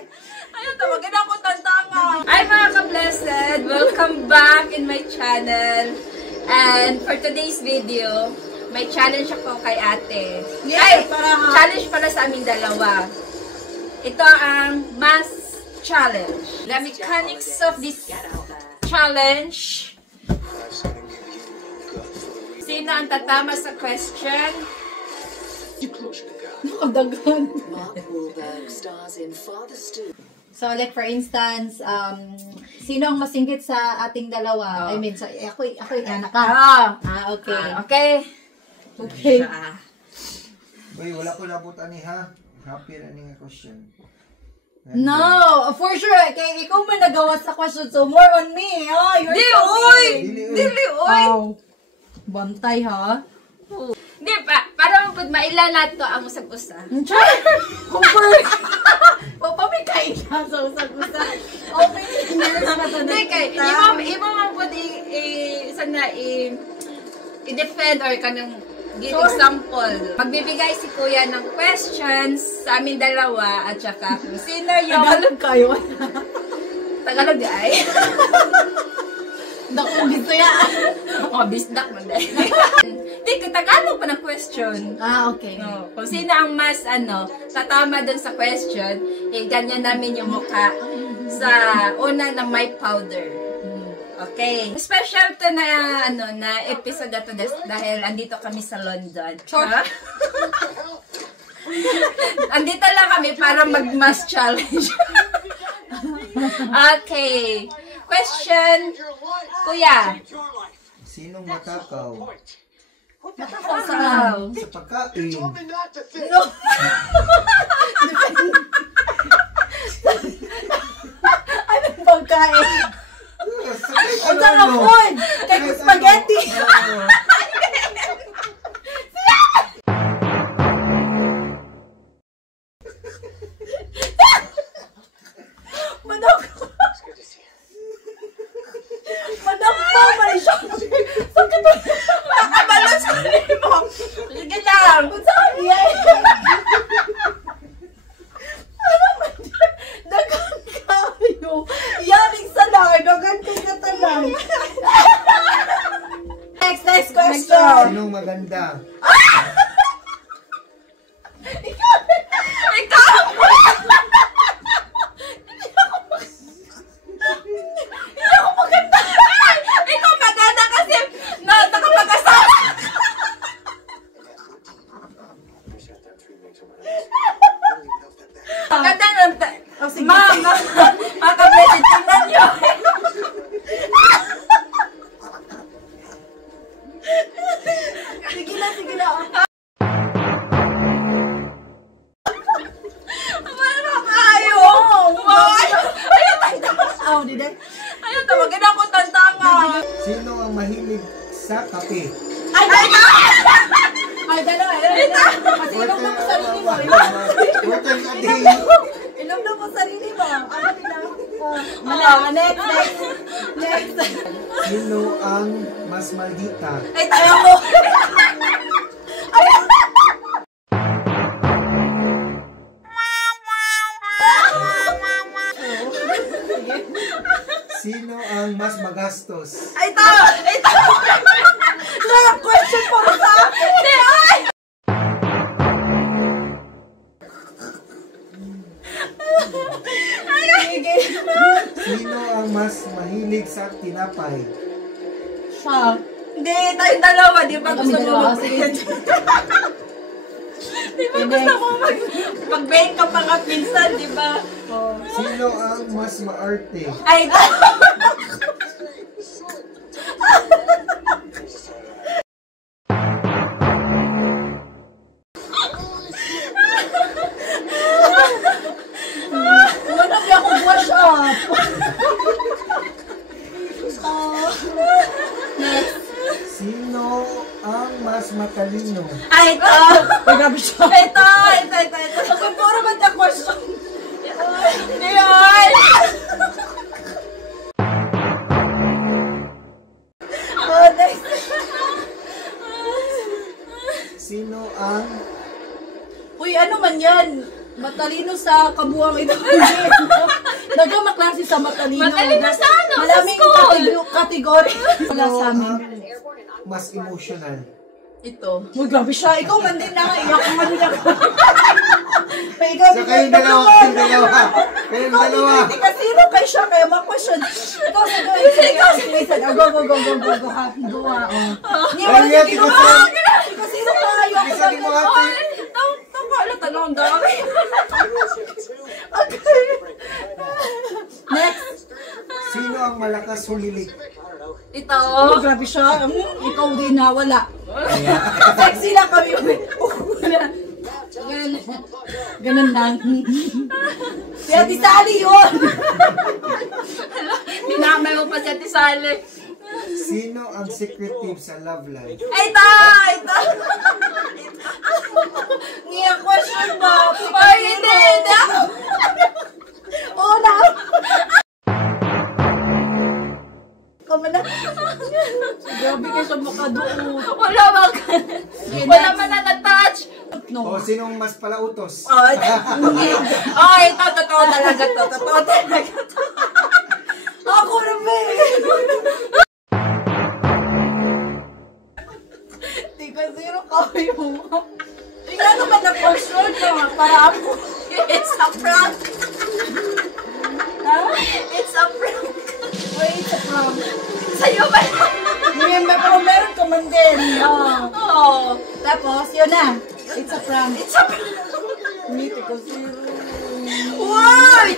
Ayun, tawagin ako tantanga. Hi mga ka-blessed! Welcome back in my channel. And for today's video, may challenge ako kay ate. Ay, challenge pala sa aming dalawa. Ito ang math challenge. The mechanics of this challenge. Sino ang tatama sa question? Nakadagan. So, like for instance, sino ang masingit sa ating dalawa? I mean, so, ako yung anak ka. Okay. Okay. Okay. Uy, wala ko nabutan ni ha. Happy na nga question. No, for sure. Kaya ikaw man nagawa sa question, so more on me. Oh, you're Dili, oy! Wow. Bantay, ha? Di pa, para mailan nato ang usag-usa. Compare. Papamikay na sa usag-usa. Okay, hindi kay, imo man po i-defend or kanang give example. Magbibigay si kuya ng questions sa amin dalawa at saka kung sino yung... Tagalog kayo. Tagalog di ay. Dakong Bisaya. Bisdak man dahil. Hindi, Tagalog pa ng question. Okay. No, kung sino ang mas, tatama dun sa question, ganyan namin yung mukha sa una na may powder. Okay. Special to na, na episode na to dahil andito kami sa London. Sure. Andito lang kami para mag-math challenge. Okay. Question, kuya. Sinong matakaw? Matakaw. Sa pagkain. Anong pagkain? Ang sarap food! Kaya spaghetti! Manok! Manok po! Marisyo! Sakit mo! Nakabalot sa mo! Sige lang! Kung saan yan? Ano man yan? Dagan kayo! Yaring sa lang! Dagan kayo sa talang! Next question! Sinong maganda? Ikaw! Ikaw maganda kasi nakapag-asawa. Maganda ng... Ma'am, makabesit tingnan nyo. Sige na. Ano kayo? Ayaw, tawagin ako tantanga. Sino ang mahilig sa kape? Ay, dalawa. Kasi inom na mo sarili mo. Water a day. Inom na mo sarili mo. Next. Sino ang mas maldita? Ay, tayo mo. Sino ang mas magastos? Ay, ito. Question para sa akin. Sino ang mas mahilig sa tinapay? Siya. Hindi, tayong dalawa. Di ba gusto mo mag-bet? Di ba gusto mo mag-bet ka pa nga minsan, di ba? Sino ang mas maarte? Ay, ito. Wala niya akong wash up. Sino ang mas matalino? Ay, ito. Grabe siya. Ito. Okay, puro ba the question? Diyan. Next. Sino ang Uy, ano man yan? matalino sa kabuang ito. Dagang maklase sa matalino. Matalino sa ano? Sa Malaming school. kategory. Wala sa amin. Mas emotional. Ito. Uy, grabe siya. Ikaw man din na. Iyak man din ako. May ikaw So kayong dalawa, kayong dalawa. Kayong dalawa. Hindi ka sino kay siya. Kaya ma-question. Ikaw sa gawin. Ikaw sa gawin. Go. Ha. Gawa. Hindi mo Ay, na ate, kinuha. Ikaw sino ka. Ayaw ko. Sabi mo ate. Wala tanong dami. Okay. Next. Sino ang malakas humilik? Ito. Oh, grabe siya. Ikaw din na. Wala. Sexy lang kami. Wala. Ganun lang. Si Ate Sally yun. Minamay mo pa si Ate Sally. Sino ang secretive sa love life? Ito! Niya question mo. Ay, hindi. Oo na. Kamala. Grabe ka siya makadoon. Wala man na na-touch. O sinong mas palautos? Oh, ito. Totoo talaga to. Totoo talaga to. Ako na ba Di ka zero kami mo. Tingnan naman na question mo. Para ako. It's a prank. Ha? It's a prank. Wait, it's a prank. Sa'yo ba? Pero meron ka man din. Oh. Tapos, yun na. It's a prank. It's a prank. Hindi ko zero. Uy!